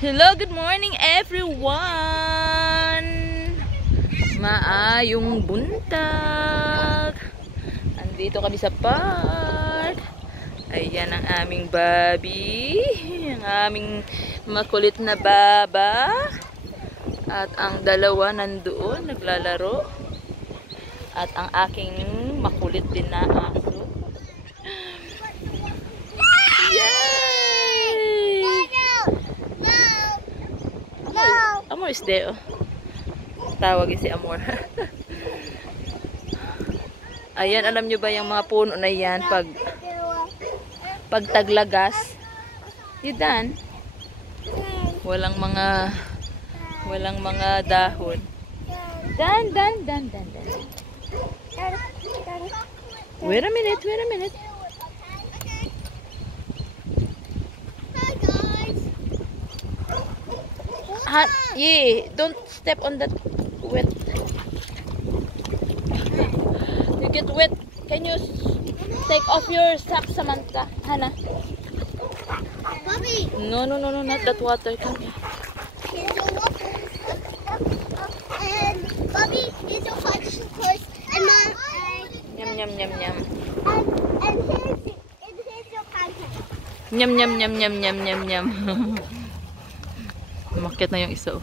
Hello, good morning everyone! Maayong buntag! Andito kami sa park. Ayan ang aming baby. Ang aming makulit na baba. At ang dalawa nandoon, naglalaro. At ang aking makulit din na aso. Amor is there. Tawag si Amor. Ayan, alam nyo ba yung mga puno na yan pag taglagas? You done? Walang mga dahon. Dan. Wait a minute. Yeah, don't step on that wet. You get wet. Can you take off your socks, Samantha? Hannah? Bobby. No, not that water. Come here. Here's your water. And Bobby, here's your first. And Yum. and here's your pancake. Yum. Umakyat na yung isa.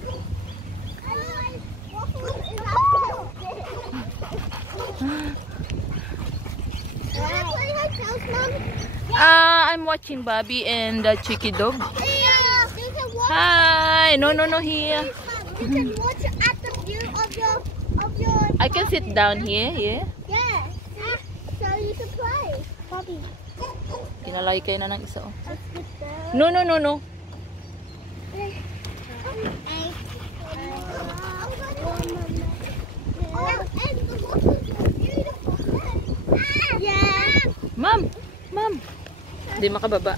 I'm watching Bobby and the cheeky dog. Hi. No, here. You can watch at the view of your. I can sit down here, yeah. Yeah. So you can play, Bobby. Kinalaykay na ng isa. Let's get there. No. Ma'am. Hindi makababa.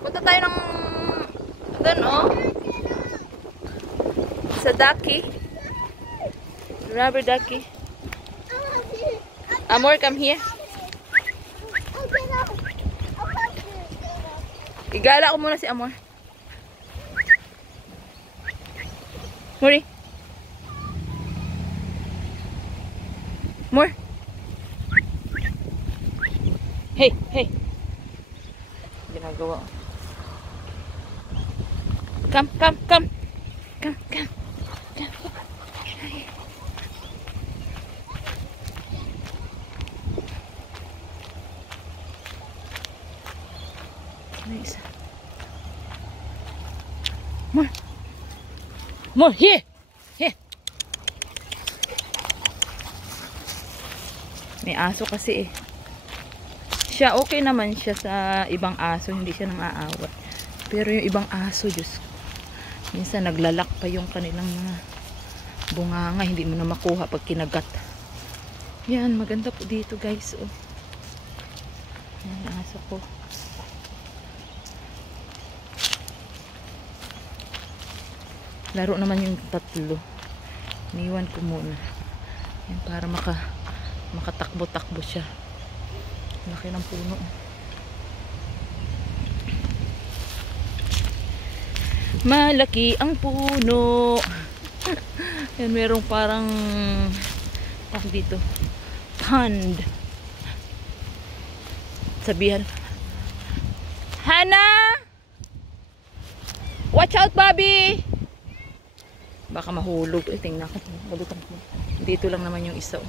Punta tayo ng doon, sa ducky. Rubber ducky. Amor, come here. Igala ko muna si Amor. Mori. More. Hey. Ginagawa. Come. Nice. More here. May aso kasi eh. Siya okay naman siya sa ibang aso, hindi siya nang aawat. Pero yung ibang aso, Diyos, minsan naglalak pa yung kanilang mga bunganga, hindi mo na makuha pag kinagat. Yan, maganda po dito guys. Yan, aso ko. Laro naman yung tatlo. Iniwan ko muna. Yan, para makatakbo-takbo siya. Laki ng puno. Malaki ang puno. Yan, merong parang dito pond. Sabihan, Hannah, watch out Bobby. Baka mahulog. Tingnan ko. Dito lang naman yung isa.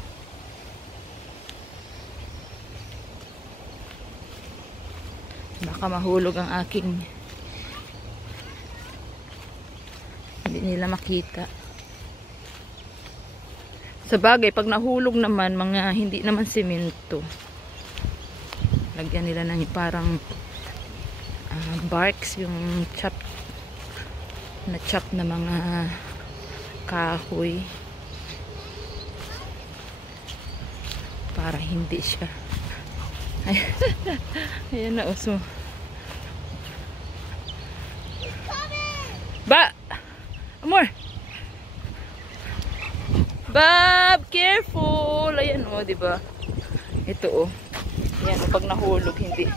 Baka mahulog ang aking. Hindi nila makita. Sa bagay, pag nahulog naman, mga hindi naman semento. Lagyan nila ng parang barks, yung chop na mga kahoy. Para hindi siya. Ayan na uso. Amor. Bob, careful. Ayan, oh, di ba? Ito, oh. Yan, pag nahulog, hindi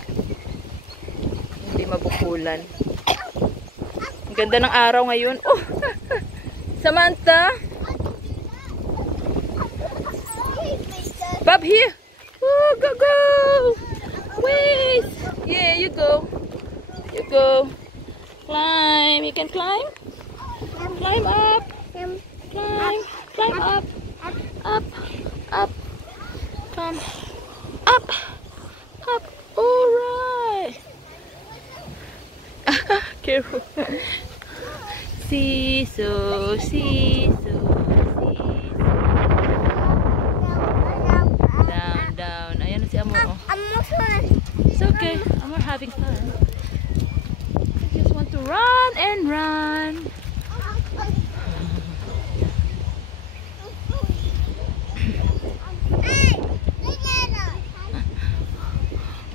mabukulan. Ang ganda ng araw ngayon. Oh! Samantha! Bob, here! Oh, go, go! Wait! Yeah, you go. You go. Climb. You can climb? Climb up. Climb. Climb up. Up. Up. Come. Up. Up. Alright. Careful. Seesaw, seesaw, seesaw. Down, down. Ayan na si Amor. Oh. It's okay. Amor having fun. I just want to run and run.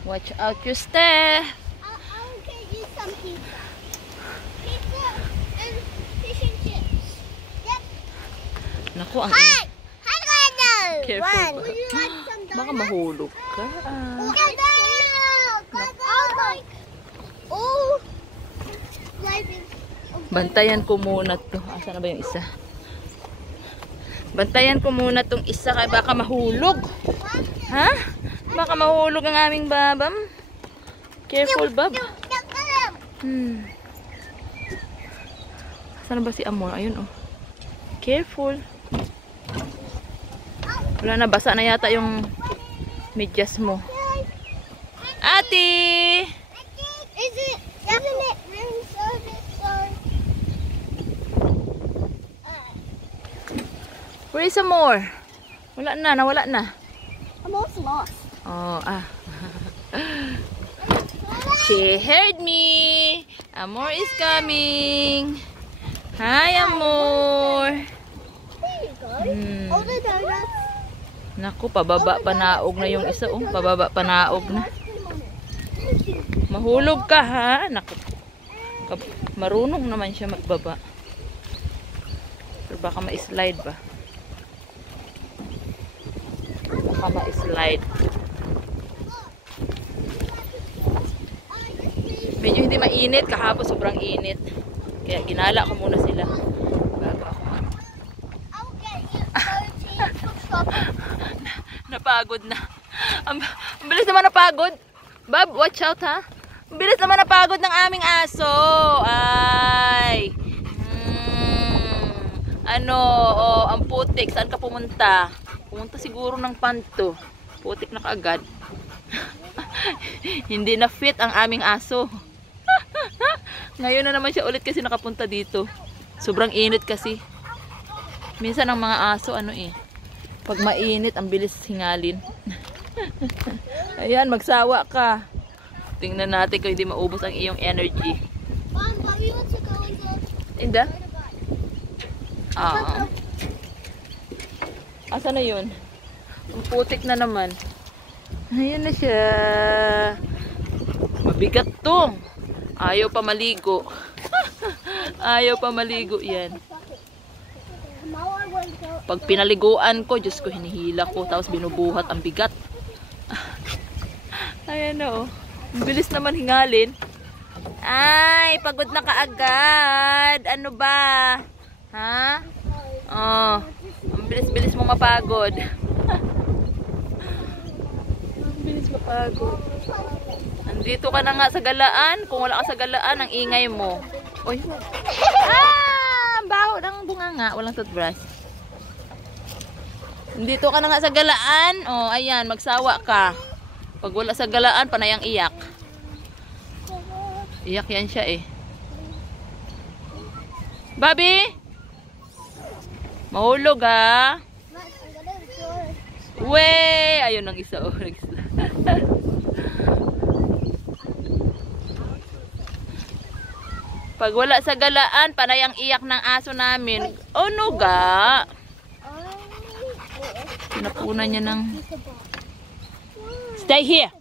Watch out your step. I'll get you something. Pizza and fish and chips. Yep. Naku, ang Hi! Hi, Lando! Careful Run. ba? Would you like some donuts? baka mahulog ka. Oh! Bantayan ko muna to. Asa na ba yung isa? Bantayan ko muna tong isa kaya baka mahulog. Ha? Baka mahulog ang aming babam. Careful, Bob. Saan ba si Amor? Ayun, oh. Careful. Wala na, basa na yata yung medyas mo. Ate! Isn't it room service or... Where is Amor? Wala na, nawala na. I'm also lost. Oh, She heard me. Amor is coming. Hi, Amor. There you go. All the donuts. Naku, pababa panaog na yung isa. Oh, pababa panaog na. Mahulog ka, ha? Naku. Marunong naman siya magbaba. Pero baka ma-slide ba? Baka ma-slide. Medyo hindi mainit. Kahapon sobrang init. Kaya ginala ko muna sila. Bago ako I'll get you 13 to stop. napagod na. Ang bilis naman napagod. Bob, watch out, ha? Ang bilis naman napagod ng aming aso. Ay. Oh, ang putik. Saan ka pumunta? Pumunta siguro ng panto. Putik na kaagad. Hindi na fit ang aming aso. Ngayon na naman siya ulit kasi nakapunta dito. Sobrang init kasi. Minsan ang mga aso, pag mainit, ang bilis hingalin. Ayan, magsawa ka. Tingnan natin kung hindi maubos ang iyong energy. Mommy wants to go in Inda? Asa na yun? Ang putik na naman. Ayan na siya. Mabigat to. Ayaw pa maligo. Ayaw pa maligo yan. Pag pinaliguan ko, Diyos ko, hinihila ko. Tapos binubuhat ang bigat. Ayan na, oh. Ang bilis naman hingalin. Ay, pagod na kaagad. Ano ba? Ha? Oh, ang bilis-bilis mong mapagod. Ang bilis mapagod. Andito ka na nga sa galaan. Kung wala ka sa galaan, ang ingay mo. Oy. Ang baho ng bunganga. Walang toothbrush. Andito ka na nga sa galaan. Oh, ayan, magsawa ka. Pag wala sa galaan, panayang iyak. Iyak yan siya eh. Bobby! Mahulog, ha? Wey! Ayun ang isa, oh. Pag wala sa galaan, panayang iyak ng aso namin. Oh, no ga? Pinapunan niya ng... Stay here!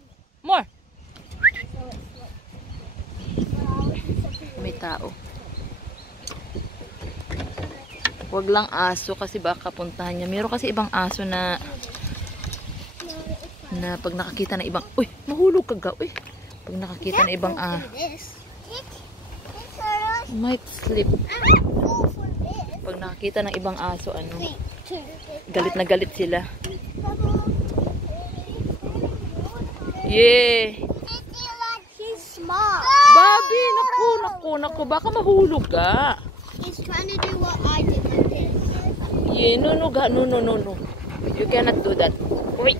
More! May tao. Wag lang aso kasi baka puntahan niya. Meron kasi ibang aso na Na pag nakakita ng ibang, uy, mahulog ka ga, uy. Pag nakakita ng ibang, might slip. Pag nakakita ng ibang aso, ano, galit na galit sila. Yeah. He's small. Bobby, naku, baka mahulog ka. He's trying to do what I did like this. Yeah, no. You cannot do that. Uy,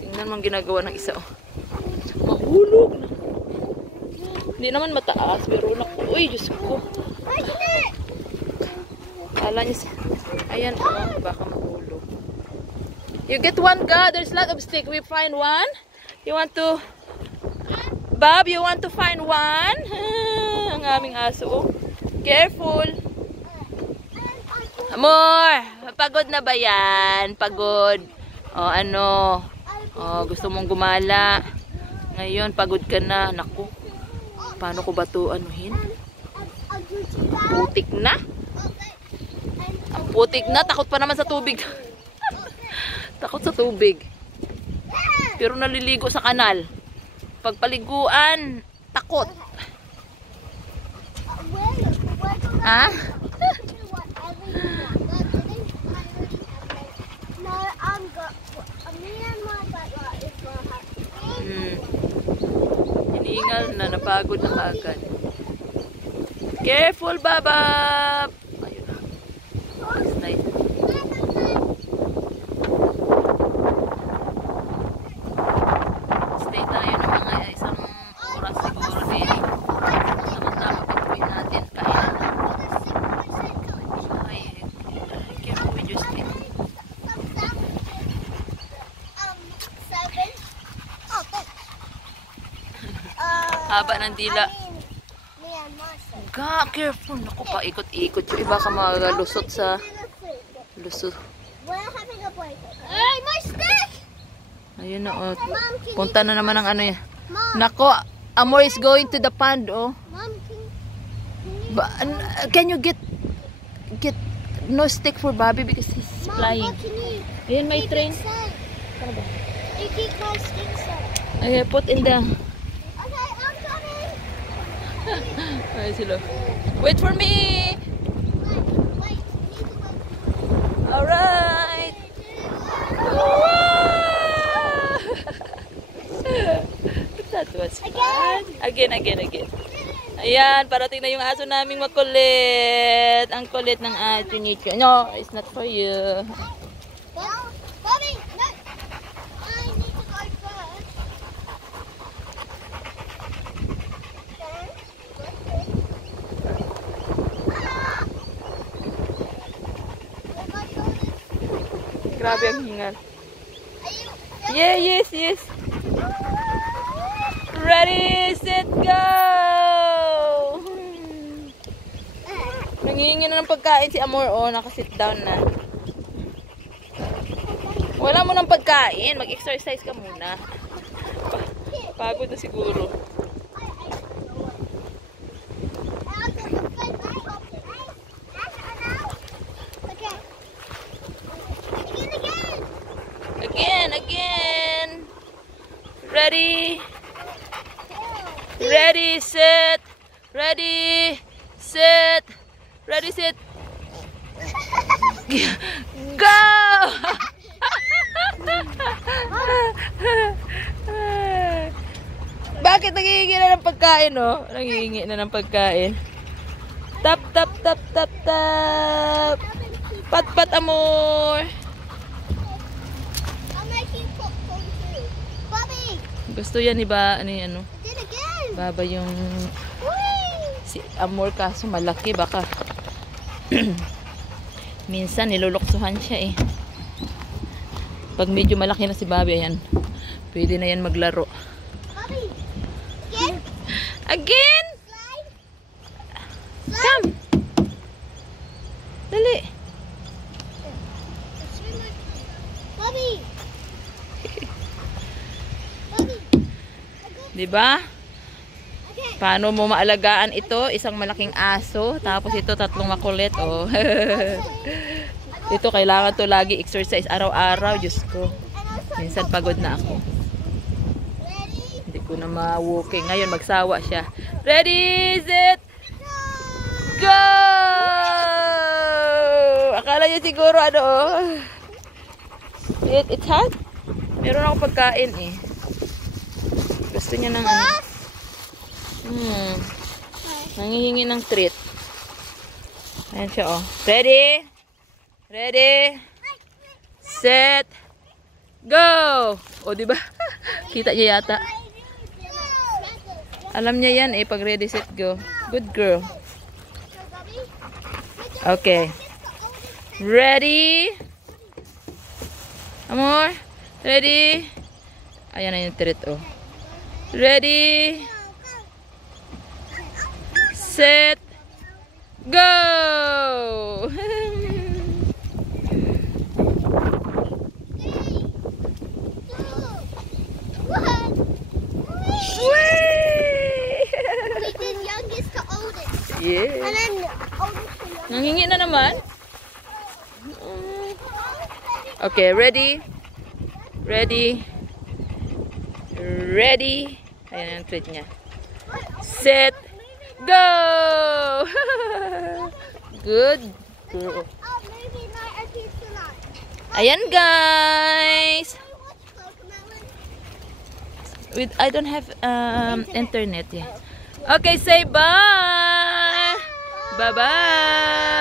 tingnan mo ang ginagawa ng isa, oh. Mahulog na. Hindi naman mataas, pero naku, uy, Diyos ko. Kala niya siya. Ayan, oh, baka mahulog. You get one ga, there's a lot of stick. We find one. You want to... Bob, you want to find one? Ang aming aso, oh. Careful. Amor, pagod na ba yan? Pagod. O, ano? O, gusto mong gumala. Ngayon, pagod ka na. Naku. Paano ko ba ito anuhin? Putik na. Ang putik na. Takot pa naman sa tubig. Takot sa tubig. Pero naliligo sa kanal. Pagpaliguan, takot. Ha? Hiningal na, napagod na kaagad. Careful, Babab! Ayun na. It's nice. Stay tayo ng mga isang oras siguro din. Tama-tama pag-uwi natin. Kaya na. Ay, careful with your stick. Haba ng dila. Ga, careful. Naku, paikot-ikot. Yung iba ka malusot sa... Lusot. Hey, my stick! Ayun na, oh. Punta na naman ang ano yan. Nako, Amor is going to the pond, oh. Mom, Can you get no stick for Bobby because he's flying. Ayan, may train. You keep my stick set. Okay, put in the... Okay, I'm coming. Ay, sila. Wait for me! Wait. Alright! That was fun. Again. Ayan, parating na yung aso naming makulit. Ang kulit ng aso ni Ch. No, it's not for you. Bobby, no. I need to go first. Grabe ang hingal. Yeah, yes. Ready, set, go! Nangihingi na ng pagkain si Amor. Oh, nakasit down na. Wala mo ng pagkain. Mag-exercise ka muna. Pagod na siguro. Again. Ready, set. Ready, set. Go! Bakit nanghihingi na ng pagkain, oh? Nanghihingi na ng pagkain. Tap. Pat, Amor. Gusto yan, iba, ano, Baba yung si Amor, kaso malaki, baka minsan niluluksuhan siya, eh. Pag medyo malaki na si Bobby, ayan, pwede na yan maglaro. Bobby, again? Come. Dali. Bobby. Diba? Paano mo maalagaan ito? Isang malaking aso, tapos ito tatlong makulit, oh. Ito kailangan to lagi exercise araw-araw, Diyos ko. And also Minsan pagod na ako. Ready? Hindi ko na ma-walking. Ngayon magsawa siya. Ready, set, go! Akala niya siguro ano oh. It's hot? Meron ako pagkain eh. Gusto niya ng ano. Nangihingi ng treat. Ayan siya oh. Ready? Ready? Set. Go! O diba? Kita niya yata. Alam niya yan eh pag ready, set, go. Good girl. Okay. Ready? Amor? Ready? Ayan na yung treat oh. Ready? Set. Go! Yeah. And then oldest to youngest. Nangingi na naman. Okay, ready? Ready? Ready? Ayan ang treat niya. Set. Go! Good girl. Maybe not a pizza night. Ayan guys. I don't have internet yet. Okay, say bye. Bye-bye.